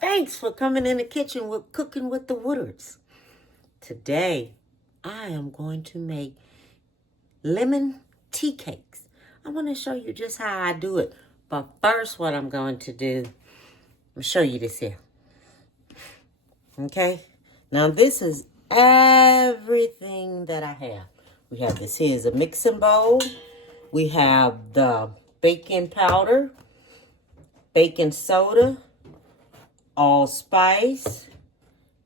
Thanks for coming in the kitchen with Cooking with the Woodards. Today, I am going to make lemon tea cakes. I want to show you just how I do it. But first, what I'm going to do, I'll show you this here. Okay? Now, this is everything that I have. We have this here is a mixing bowl. We have the baking powder, baking soda, allspice,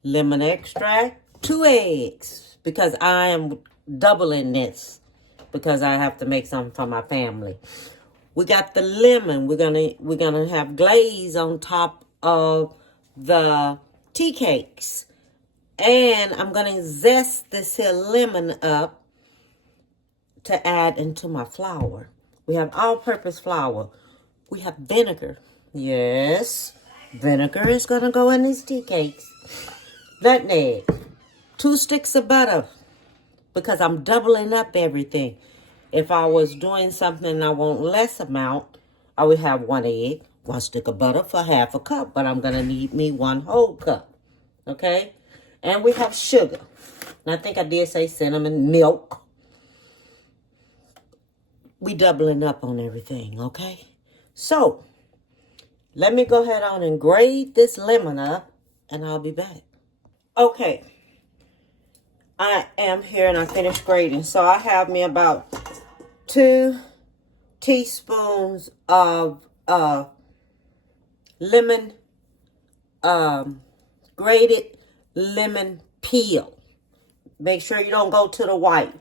lemon extract, 2 eggs, because I am doubling this because I have to make something for my family. We got the lemon. We're gonna have glaze on top of the tea cakes. And I'm gonna zest this here lemon up to add into my flour. We have all-purpose flour. We have vinegar. Yes, vinegar is gonna go in these tea cakes. Nutmeg, 2 sticks of butter, because I'm doubling up everything. If I was doing something I want less amount, I would have 1 egg, 1 stick of butter for half a cup, but I'm gonna need me 1 whole cup, okay? And we have sugar. And I think I did say cinnamon, milk. We doubling up on everything, okay? So, let me go ahead on and grate this lemon up, and I'll be back. Okay, I am here and I finished grating. So I have me about 2 teaspoons of lemon, grated lemon peel. Make sure you don't go to the white.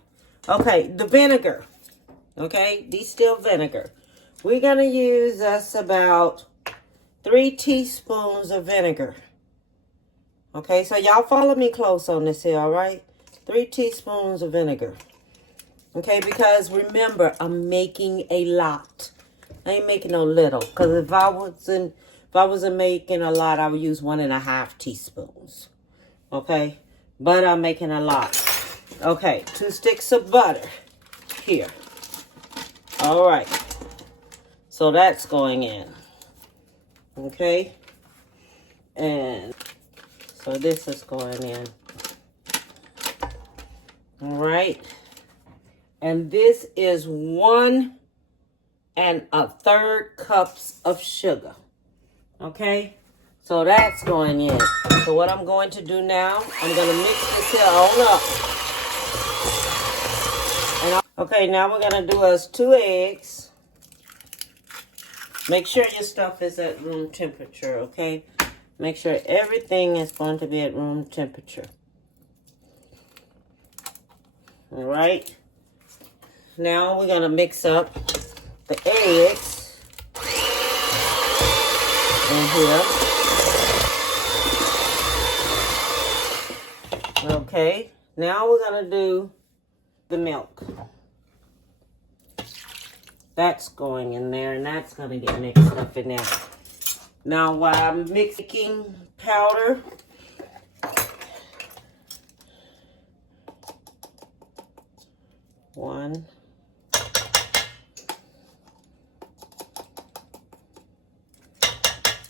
Okay, the vinegar. Okay, distilled vinegar. We're going to use us about 3 teaspoons of vinegar. Okay, so y'all follow me close on this here, all right? 3 teaspoons of vinegar. Okay, because remember, I'm making a lot. I ain't making no little. Because if I wasn't making a lot, I would use 1.5 teaspoons. Okay, but I'm making a lot. Okay, 2 sticks of butter here. All right, so that's going in. Okay, and so this is going in. All right. And this is 1 1/3 cups of sugar. Okay. So that's going in. So what I'm going to do now, I'm going to mix this here on up. Okay, now we're going to do us 2 eggs. Make sure your stuff is at room temperature, okay? Make sure everything is going to be at room temperature. All right. Now we're going to mix up the eggs in here. Okay. Now we're going to do the milk. That's going in there, and that's going to get mixed up in there. Now, while I'm mixing powder, one,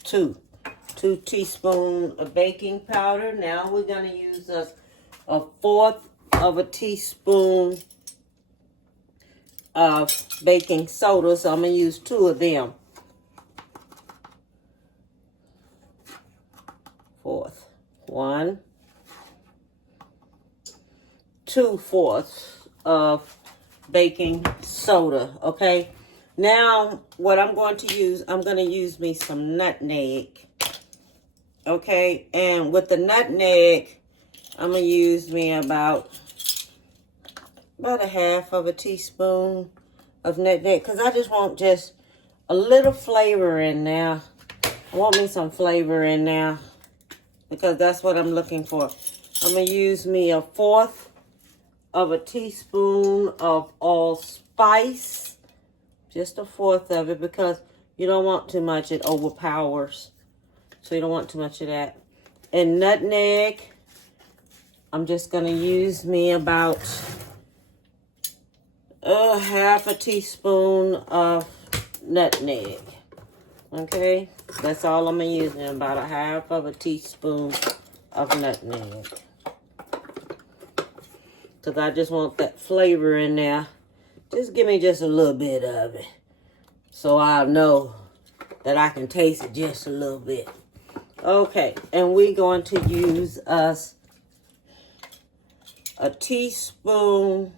2 teaspoons of baking powder. Now we're going to use a 1/4 of a teaspoon of baking soda, so I'm going to use 2 of them. 1/4. 1, 2/4 of baking soda, okay? Now, what I'm going to use, I'm going to use me some nutmeg, okay? And with the nutmeg, I'm going to use me about 1/2 of a teaspoon of nutmeg, because I just want just a little flavor in there. I want me some flavor in there, because that's what I'm looking for. I'm going to use me 1/4 of a teaspoon of allspice. Just 1/4 of it, because you don't want too much. It overpowers. So you don't want too much of that. And nutmeg, I'm just going to use me about 1/2 teaspoon of nutmeg. Okay, that's all I'm using. About a half of a teaspoon of nutmeg. Because I just want that flavor in there. Just give me just a little bit of it. So I know that I can taste it just a little bit. Okay, and we're going to use us a teaspoon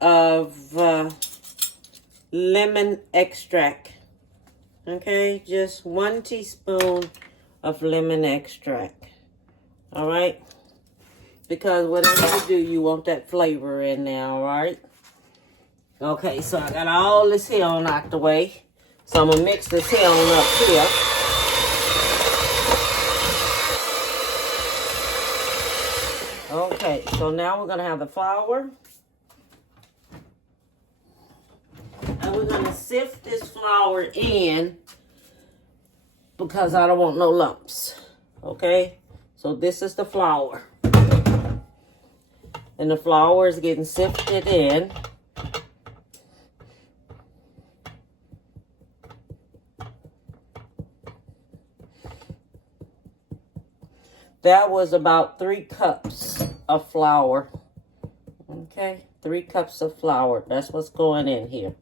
of lemon extract. Okay, just 1 teaspoon of lemon extract. All right, because whatever you do, you want that flavor in there. All right. Okay, so I got all this here on out the way. So I'm gonna mix this here on up here. Okay, so now we're gonna have the flour. And we're gonna sift this flour in because I don't want no lumps. Okay, so this is the flour. And the flour is getting sifted in. That was about 3 cups of flour. Okay, 3 cups of flour. That's what's going in here.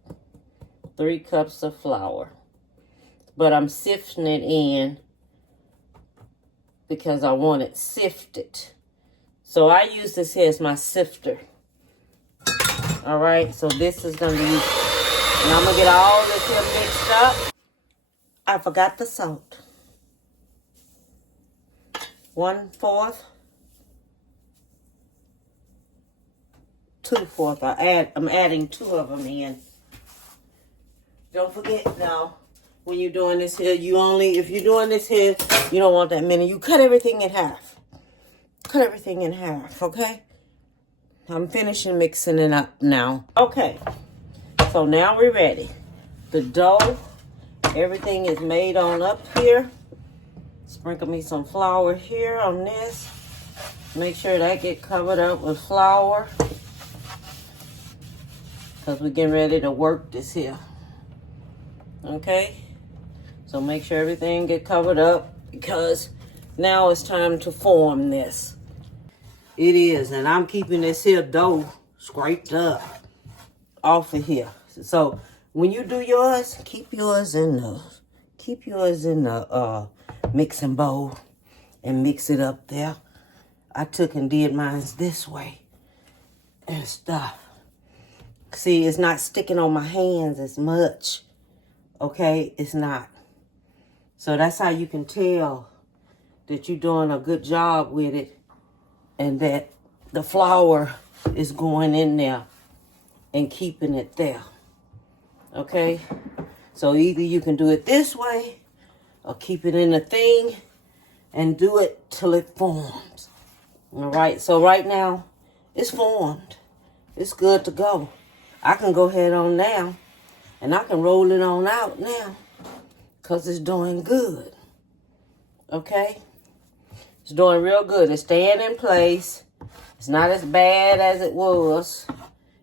3 cups of flour. But I'm sifting it in because I want it sifted. So I use this here as my sifter. All right, so this is going to be, and I'm going to get all this here mixed up. I forgot the salt. 1/4, 2/4. I'm adding 2 of them in. Don't forget now, when you're doing this here, if you're doing this here, you don't want that many. You cut everything in half. Cut everything in half, okay? I'm finishing mixing it up now. Okay, so now we're ready. The dough, everything is made on up here. Sprinkle me some flour here on this. Make sure that get covered up with flour. Because we're getting ready to work this here. Okay? So make sure everything get covered up because now it's time to form this. It is, and I'm keeping this here dough scraped up off of here. So when you do yours, keep yours in the mixing bowl and mix it up there. I took and did mine this way and stuff. See, it's not sticking on my hands as much. Okay, it's not. So that's how you can tell that you're doing a good job with it and that the flour is going in there and keeping it there. Okay, so either you can do it this way or keep it in a thing and do it till it forms. All right, so right now it's formed. It's good to go. I can go ahead on now and I can roll it on out now because it's doing good. Okay, it's doing real good. It's staying in place. It's not as bad as it was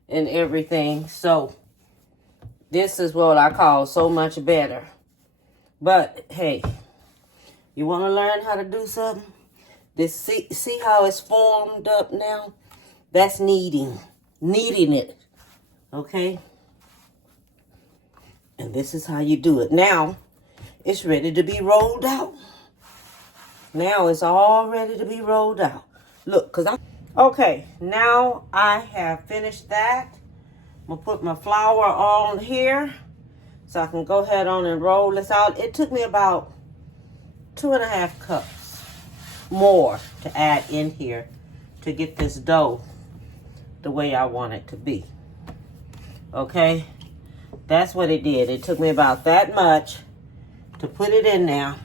and everything. So this is what I call so much better. But hey, you want to learn how to do something? See how it's formed up now? That's kneading it. Okay? And this is how you do it. Now, it's ready to be rolled out. Now it's all ready to be rolled out. Look, okay, now I have finished that. I'm going to put my flour on here so I can go ahead on and roll this out. It took me about 2.5 cups more to add in here to get this dough the way I want it to be. Okay, that's what it did. It took me about that much to put it in there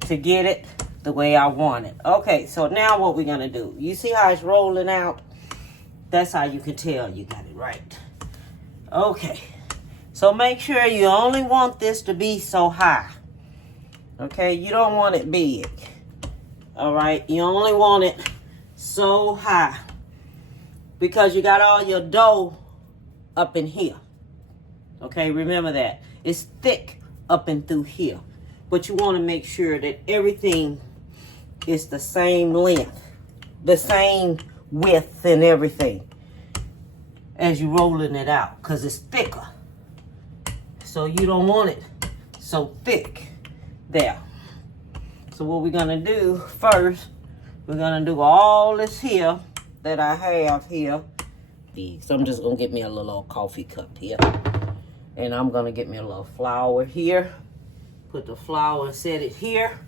to get it the way I want it. Okay, so now what we're gonna do, you see how it's rolling out? That's how you can tell you got it right. Okay, so make sure you only want this to be so high. Okay, you don't want it big. All right, you only want it so high because you got all your dough up in here. Okay, remember that. It's thick up and through here. But you want to make sure that everything is the same length, the same width and everything as you rolling it out, because it's thicker. So you don't want it so thick there. So what we're gonna do first, we're gonna do all this here that I have here. So I'm just gonna get me a little old coffee cup here. And I'm gonna get me a little flour here. Put the flour and set it here.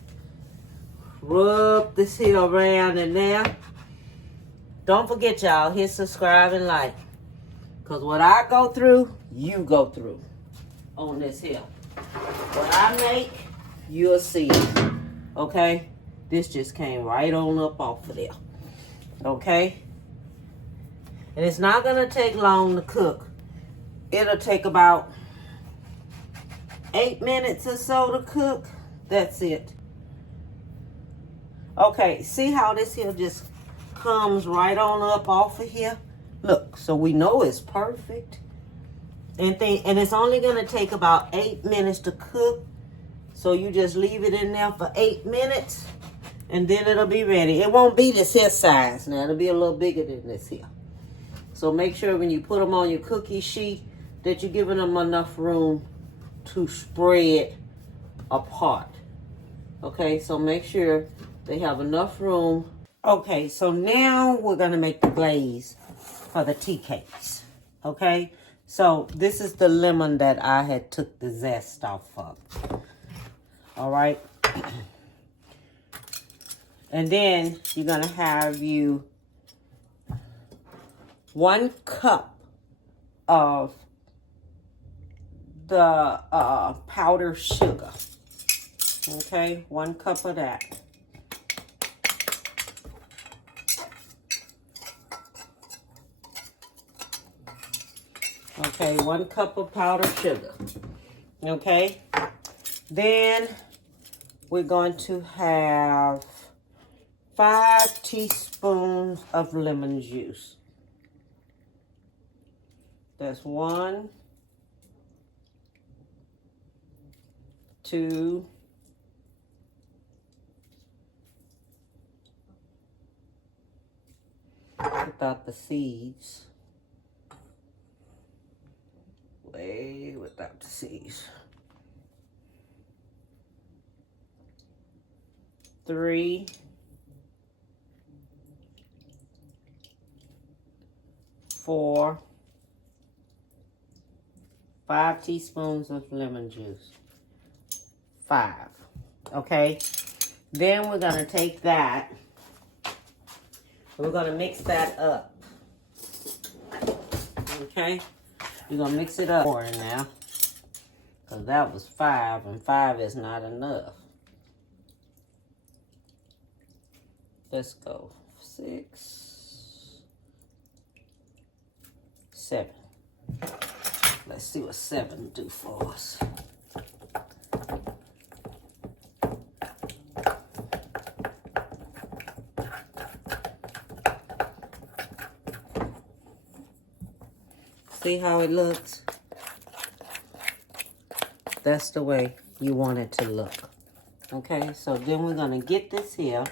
Rub this here around in there. Don't forget, y'all, hit subscribe and like. Because what I go through, you go through on this here. What I make, you'll see it. Okay? This just came right on up off of there. Okay? And it's not going to take long to cook. It'll take about 8 minutes or so to cook. That's it. Okay, see how this here just comes right on up off of here? Look, so we know it's perfect. And it's only going to take about 8 minutes to cook. So you just leave it in there for 8 minutes. And then it'll be ready. It won't be this here size. Now, it'll be a little bigger than this here. So make sure when you put them on your cookie sheet that you're giving them enough room to spread apart. Okay, so make sure they have enough room. Okay, so now we're going to make the glaze for the tea cakes. Okay, so this is the lemon that I had took the zest off of. All right. And then you're going to have 1 cup of the powdered sugar. Okay, 1 cup of that. Okay, 1 cup of powdered sugar. Okay, then we're going to have 5 teaspoons of lemon juice. That's 1, 2, 3, without the seeds. Way without the seeds. 3, 4, 5 teaspoons of lemon juice. 5. Okay. Then we're going to take that. We're going to mix that up. Okay. We're going to mix it up more in now. Because that was 5, and 5 is not enough. Let's go 6, 7. Let's see what 7 do for us. See how it looks? That's the way you want it to look. Okay, so then we're going to get this here.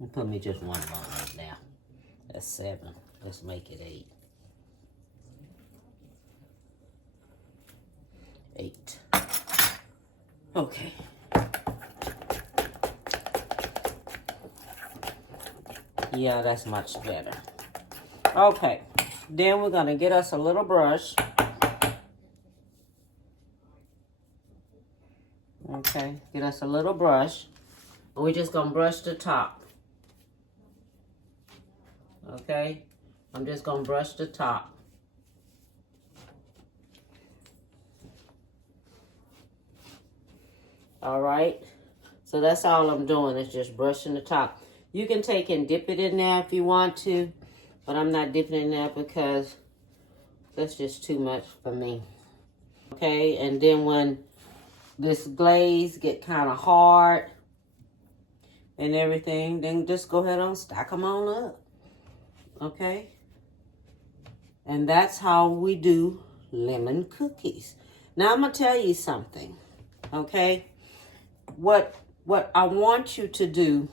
And put me just 1 bone right now. That's 7. Let's make it 8. 8. Okay. Yeah, that's much better. Okay. Then we're going to get us a little brush. Okay. Get us a little brush. And we're just going to brush the top. Okay. I'm just going to brush the top. All right. So that's all I'm doing is just brushing the top. You can take and dip it in there if you want to. But I'm not dipping in there because that's just too much for me. Okay. And then when this glaze get kind of hard and everything, then just go ahead and stack them on up. Okay. And that's how we do lemon cookies. Now I'm going to tell you something, okay? What I want you to do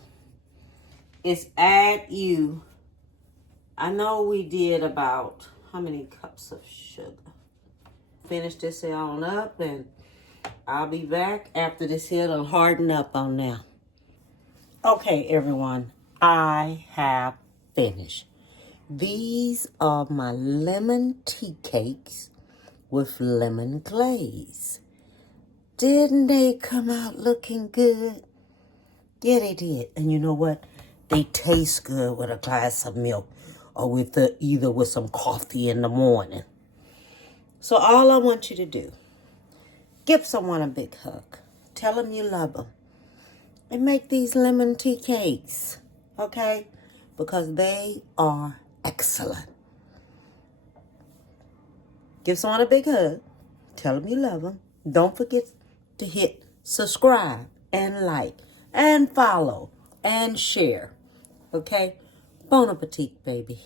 is add you, I know we did about, how many cups of sugar? Finish this here on up, and I'll be back after this here to harden up on now. Okay, everyone, I have finished. These are my lemon tea cakes with lemon glaze. Didn't they come out looking good? Yeah, they did. And you know what? They taste good with a glass of milk or with either with some coffee in the morning. So all I want you to do, give someone a big hug. Tell them you love them. And make these lemon tea cakes, okay? Because they are excellent. Give someone a big hug. Tell them you love them. Don't forget to hit subscribe and like and follow and share, okay? Bon appetit, baby.